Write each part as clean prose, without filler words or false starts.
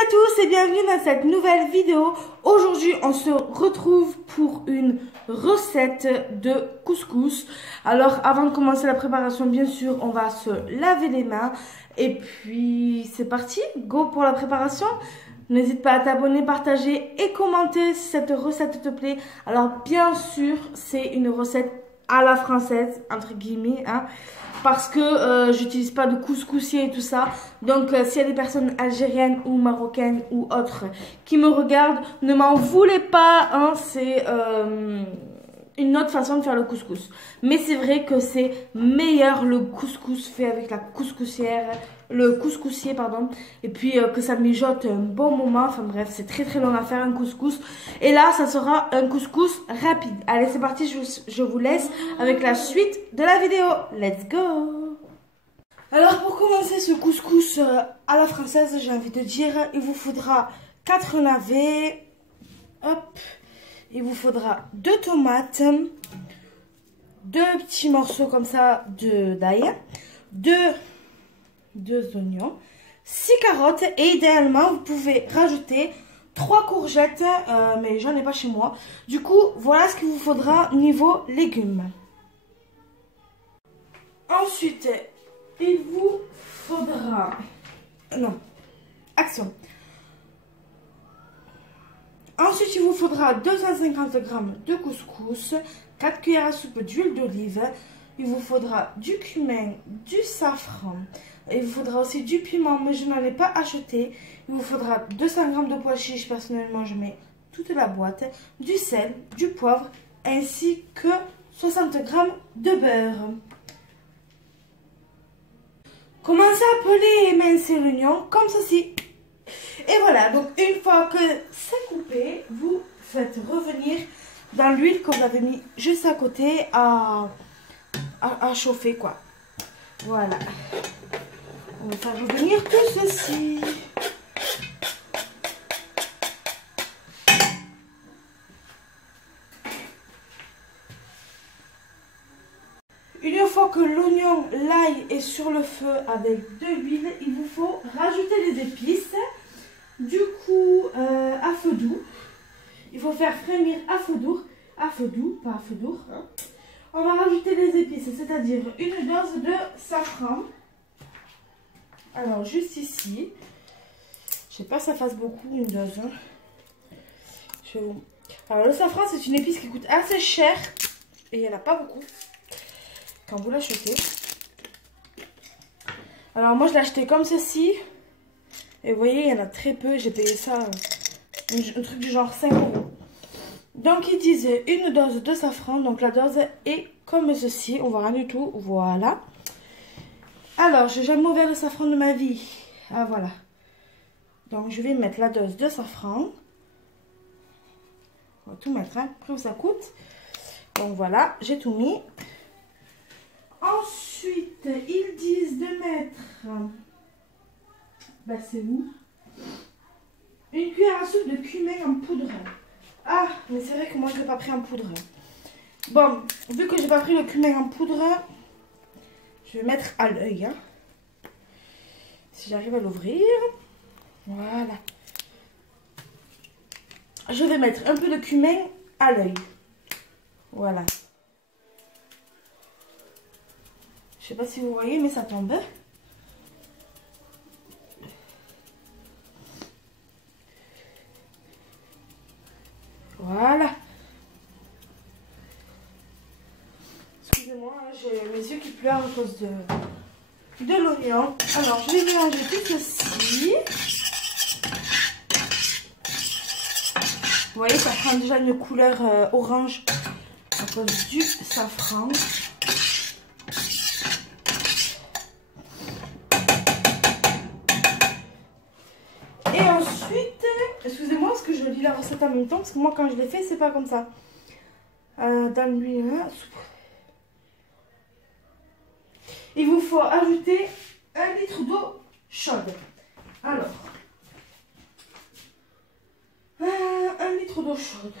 à tous et bienvenue dans cette nouvelle vidéo. Aujourd'hui, on se retrouve pour une recette de couscous. Alors, avant de commencer la préparation, bien sûr, on va se laver les mains. Et puis, c'est parti, go pour la préparation. N'hésite pas à t'abonner, partager et commenter si cette recette te plaît. Alors, bien sûr, c'est une recette à la française, entre guillemets, hein. Parce que j'utilise pas de couscoussier et tout ça. Donc s'il y a des personnes algériennes ou marocaines ou autres qui me regardent, ne m'en voulez pas, hein, c'est une autre façon de faire le couscous. Mais c'est vrai que c'est meilleur le couscous fait avec la couscoussière, le couscoussier pardon. Et puis que ça mijote un bon moment. Enfin bref, c'est très très long à faire un couscous. Et là, ça sera un couscous rapide. Allez, c'est parti, je vous laisse avec la suite de la vidéo. Let's go! Alors pour commencer ce couscous à la française, j'ai envie de dire, il vous faudra 4 navets. Hop. Il vous faudra 2 tomates, 2 petits morceaux comme ça d'ail, 2 oignons, 6 carottes et idéalement vous pouvez rajouter 3 courgettes, mais j'en ai pas chez moi. Du coup, voilà ce qu'il vous faudra niveau légumes. Ensuite, il vous faudra... Non, action. Ensuite, il vous faudra 250 g de couscous, 4 cuillères à soupe d'huile d'olive. Il vous faudra du cumin, du safran. Il vous faudra aussi du piment, mais je n'en ai pas acheté. Il vous faudra 200 g de pois chiches. Personnellement, je mets toute la boîte. Du sel, du poivre, ainsi que 60 g de beurre. Commencez à peler et émincer l'oignon comme ceci. Et voilà, donc une fois que c'est coupé, vous faites revenir dans l'huile que vous avez mis juste à côté à chauffer quoi. Voilà. On va faire revenir tout ceci. Une fois que l'oignon, l'ail est sur le feu avec de l'huile, il vous faut rajouter les épices. Du coup, à feu doux. Il faut faire frémir à feu doux, pas à feu doux. Hein. On va rajouter les épices, c'est-à-dire une dose de safran. Alors, juste ici. Je sais pas si ça fasse beaucoup, une dose. Hein. Alors, le safran, c'est une épice qui coûte assez cher. Et il n'y en a pas beaucoup quand vous l'achetez. Alors, moi, je l'ai acheté comme ceci. Et vous voyez, il y en a très peu. J'ai payé ça, un truc du genre 5 €. Donc, ils disent une dose de safran. Donc, la dose est comme ceci. On voit rien du tout. Voilà. Alors, j'ai jamais ouvert le safran de ma vie. Ah, voilà. Donc, je vais mettre la dose de safran. On va tout mettre, hein. Après, ça coûte. Donc, voilà. J'ai tout mis. Ensuite, ils disent de mettre... Bah, c'est où? Une cuillère à soupe de cumin en poudre. Ah, mais c'est vrai que moi je l'ai pas pris en poudre. Bon, vu que j'ai pas pris le cumin en poudre, je vais mettre à l'œil. Hein. Si j'arrive à l'ouvrir. Voilà. Je vais mettre un peu de cumin à l'œil. Voilà. Je sais pas si vous voyez, mais ça tombe. Voilà. Excusez-moi, j'ai mes yeux qui pleurent à cause de l'oignon. Alors, je vais mélanger tout ceci. Vous voyez, ça prend déjà une couleur orange à cause du safran. Et ensuite, excusez-moi parce que je lis la recette en même temps, parce que moi quand je l'ai fait, c'est pas comme ça. Dans l'huile, il vous faut ajouter 1 litre d'eau chaude. Alors, 1 litre d'eau chaude.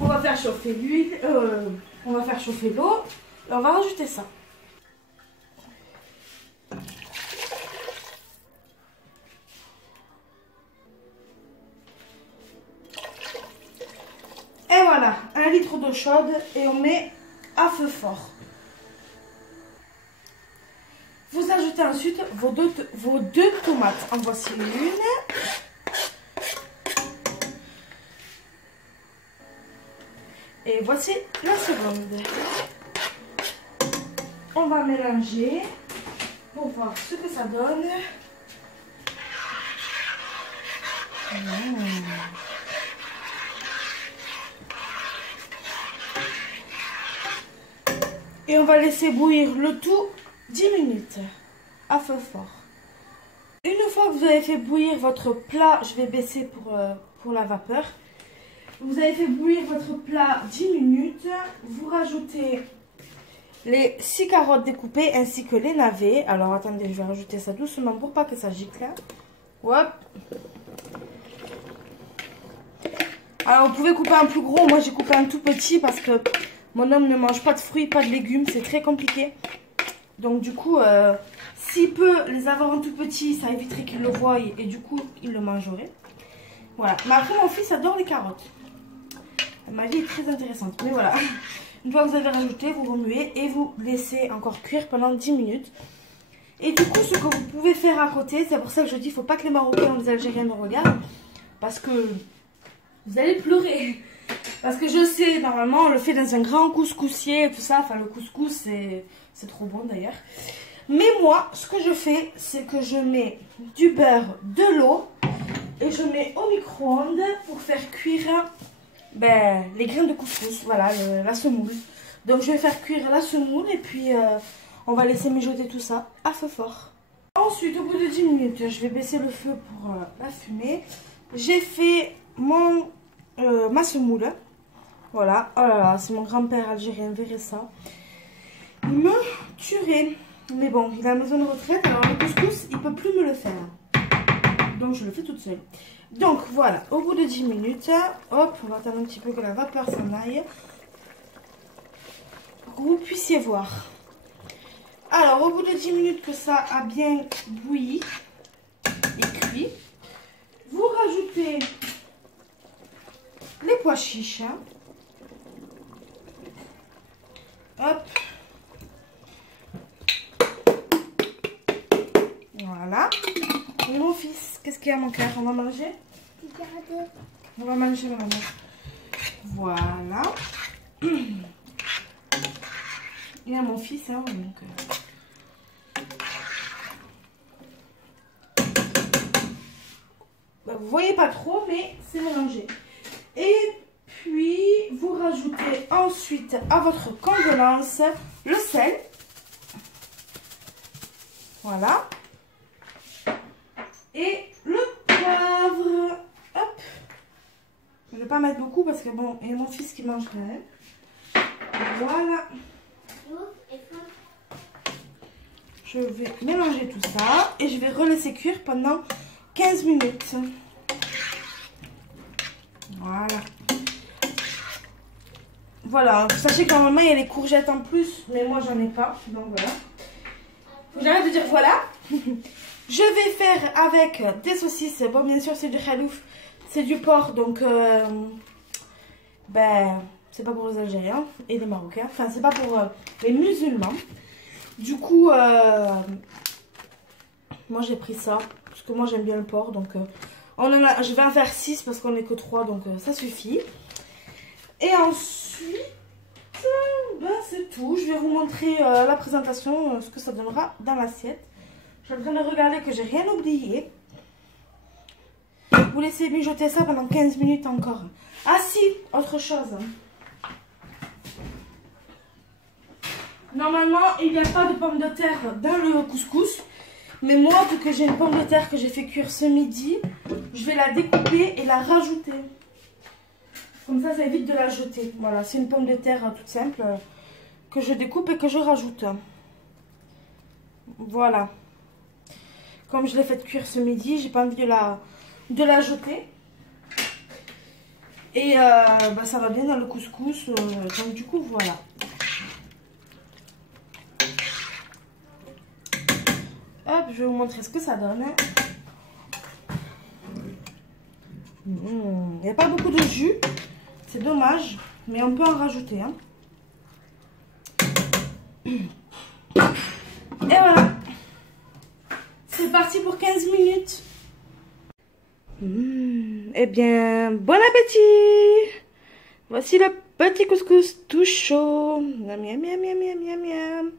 On va faire chauffer l'huile, on va faire chauffer l'eau et on va rajouter ça. chaude et on met à feu fort. Vous ajoutez ensuite vos deux tomates. En voici une. Et voici la seconde. On va mélanger pour voir ce que ça donne. Et on va laisser bouillir le tout 10 minutes à feu fort. Une fois que vous avez fait bouillir votre plat, je vais baisser pour la vapeur. Vous avez fait bouillir votre plat 10 minutes. Vous rajoutez les 6 carottes découpées ainsi que les navets. Alors attendez, je vais rajouter ça doucement pour pas que ça gicle. Hop. Alors vous pouvez couper un plus gros. Moi j'ai coupé un tout petit parce que mon homme ne mange pas de fruits, pas de légumes. C'est très compliqué. Donc du coup, s'il peut les avoir en tout petit, ça éviterait qu'il le voie et du coup il le mangerait. Voilà. Mais après mon fils adore les carottes. Ma vie est très intéressante. Mais voilà. Une fois que vous avez rajouté, vous remuez et vous laissez encore cuire pendant 10 minutes. Et du coup, ce que vous pouvez faire à côté, c'est pour ça que je dis, il ne faut pas que les Marocains ou les Algériens me regardent. Parce que vous allez pleurer. Parce que je sais, normalement, on le fait dans un grand couscoussier et tout ça. Enfin, le couscous, c'est trop bon d'ailleurs. Mais moi, ce que je fais, c'est que je mets du beurre, de l'eau et je mets au micro-ondes pour faire cuire les grains de couscous. Voilà, la semoule. Donc, je vais faire cuire la semoule et puis on va laisser mijoter tout ça à feu fort. Ensuite, au bout de 10 minutes, je vais baisser le feu pour la fumée. J'ai fait ma semoule. Voilà, oh là là, c'est mon grand-père algérien, verrait ça. Il me tuerait. Mais bon, il a la maison de retraite, alors le couscous, il peut plus me le faire. Donc je le fais toute seule. Donc voilà, au bout de 10 minutes, hop, on va attendre un petit peu que la vapeur s'en aille. Pour que vous puissiez voir. Alors, au bout de 10 minutes que ça a bien bouilli et cuit, vous rajoutez les pois chiches. Hop. Voilà. Et mon fils, qu'est-ce qu'il y a mon cœur? On va manger? On va manger, maman. Voilà. Il y a mon fils, hein, donc. Vous voyez pas trop, mais c'est mélangé. Et puis, vous rajoutez ensuite à votre convenance le sel. Voilà. Et le poivre. Hop. Je ne vais pas mettre beaucoup parce que bon, il y a mon fils qui mange quand même. Voilà. Je vais mélanger tout ça et je vais relaisser cuire pendant 15 minutes. Voilà. Voilà. Sachez que normalement il y a les courgettes en plus, mais moi j'en ai pas. Donc voilà. J'arrête de dire voilà. Je vais faire avec des saucisses. Bon, bien sûr, c'est du khalouf, c'est du porc, donc c'est pas pour les Algériens et les Marocains. Enfin, c'est pas pour les musulmans. Du coup, moi j'ai pris ça parce que moi j'aime bien le porc, donc je vais en faire 6 parce qu'on n'est que 3, donc ça suffit. Et ensuite, c'est tout. Je vais vous montrer la présentation, ce que ça donnera dans l'assiette. Je suis en train de regarder que j'ai rien oublié. Vous laissez mijoter ça pendant 15 minutes encore. Ah si, autre chose. Normalement, il n'y a pas de pommes de terre dans le couscous. Mais moi, vu que j'ai une pomme de terre que j'ai fait cuire ce midi, je vais la découper et la rajouter. Comme ça évite de la jeter. Voilà, c'est une pomme de terre toute simple que je découpe et que je rajoute. Voilà. Comme je l'ai fait cuire ce midi, j'ai pas envie de la jeter. Et ça va bien dans le couscous. Donc du coup, voilà. Hop, je vais vous montrer ce que ça donne. Il n'y a pas beaucoup de jus. C'est dommage, mais on peut en rajouter. Hein. Et voilà. C'est parti pour 15 minutes. Eh bien, bon appétit. Voici le petit couscous tout chaud. Miam, miam, miam, miam, miam, miam.